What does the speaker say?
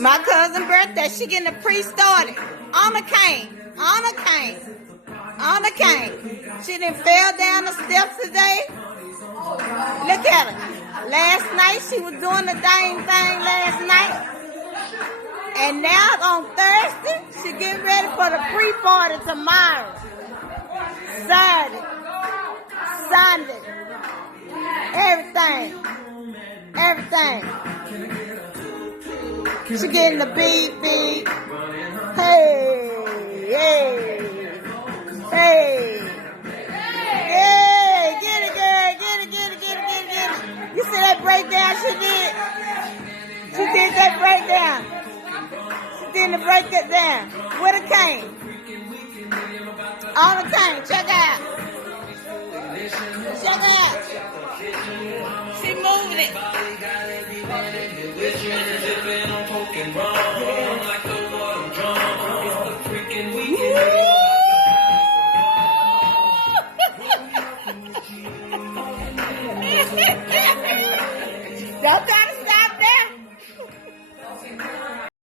My cousin's birthday, she getting the pre-started on the cane, on the cane, on the cane. She done fell down the steps today. Look at her. Last night she was doing the dang thing last night. And now on Thursday, she getting ready for the pre-party tomorrow. Saturday, Sunday, everything. Everything. She getting the beat. Hey, hey, hey. Hey, get it, girl. Get it. You see that breakdown she did? She did that breakdown. She did the break it down with a cane. On the cane. Check out. Check out. She moving it. Don't